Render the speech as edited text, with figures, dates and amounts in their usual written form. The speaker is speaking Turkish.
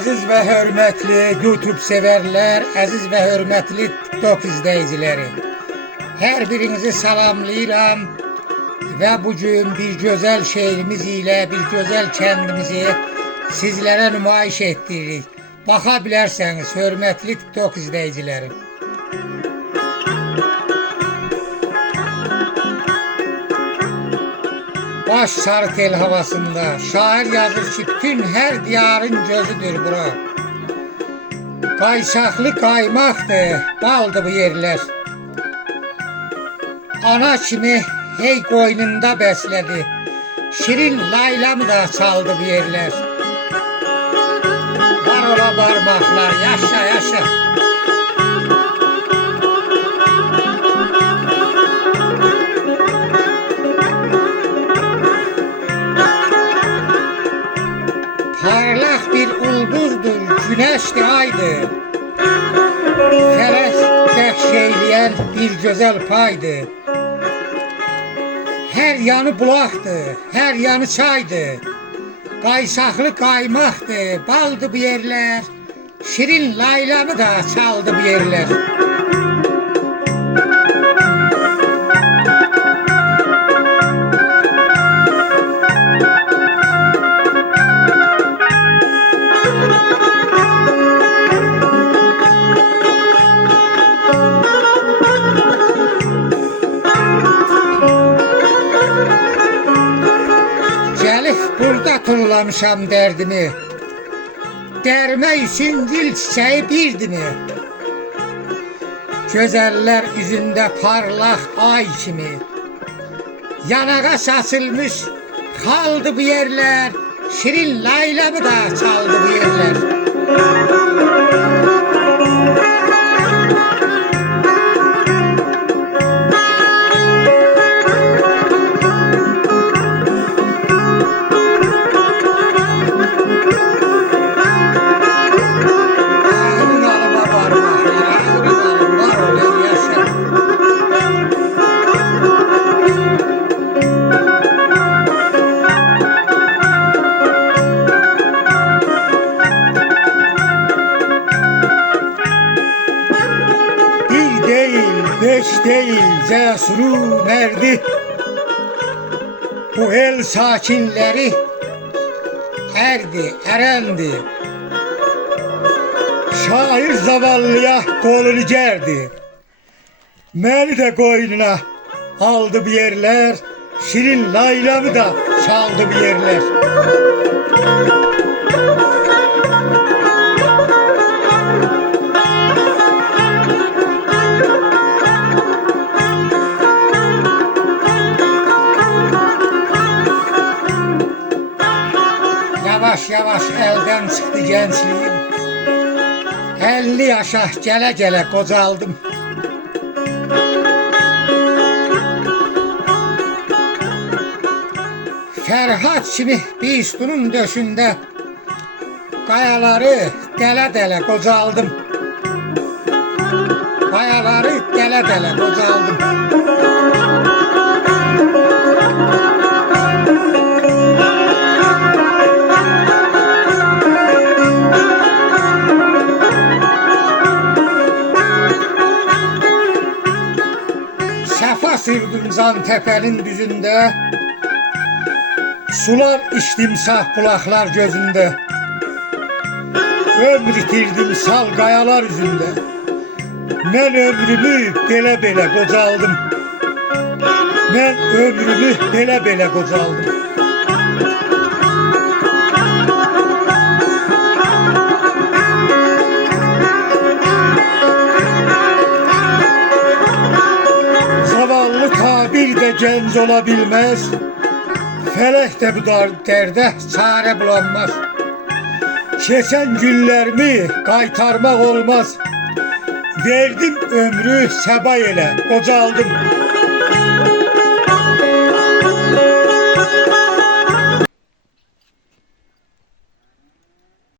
Aziz ve hürmetli YouTube severler, aziz ve hürmetli TikTok izleyicileri. Her birinizi salamlayıram ve bugün bir güzel şehrimiz ile bir güzel kendimizi sizlere nümayiş ettiririk. Bakabilirsiniz hürmetli TikTok izleyicileri. Baş sarı tel havasında şair yazır ki bütün her diyarın gözüdür bura. Qaysaqlı qaymaktı, baldı bu yerler. Ana kimi hey qoynunda bəslədi, şirin laylamı da çaldı bu yerler. Var ola barmaqlar, yaşa yaşa. Parlak bir ulduzdur, güneşti aydı. Felek dəhşeyleyen bir güzel paydı. Her yanı bulaqdı, her yanı çaydı. Qaysaqlı qaymaktı, baldı bu yerler. Şirin laylamı da çaldı bu yerler. Burada turlamışam derdimi, derme için gül çiçeği birdimi. Gözeller yüzünde parlak ay kimi, yanağa saçılmış kaldı bu yerler. Şirin laylamı da çaldı bu yerler. Beş değil cesuru merdi, bu el sakinleri erdi, erendi. Şair zavallıya kolunu gerdi, məni de koynuna aldı bir yerler. Şirin laylamı da çaldı bir yerler. Yavaş yavaş elden çıktı gençliğim. 50 yaşa gele gele qocaldım. Ferhat kimi bir üstünün döşünde qayaları dele dele qocaldım. Qayaları dele dele qocaldım. Səfa sürdüm can tepenin düzünde, sular içtim saf bulaklar gözünde. Ömür itirdim sal qayalar üzünde, mən ömrümü bele bele qocaldım. Mən ömrümü bele bele qocaldım. Zavallı tabir de genç olabilmez, felek de bu derde çare bulanmaz. Keçen günlerimi qaytarmak olmaz, verdim ömrü səba elə, qocaldım.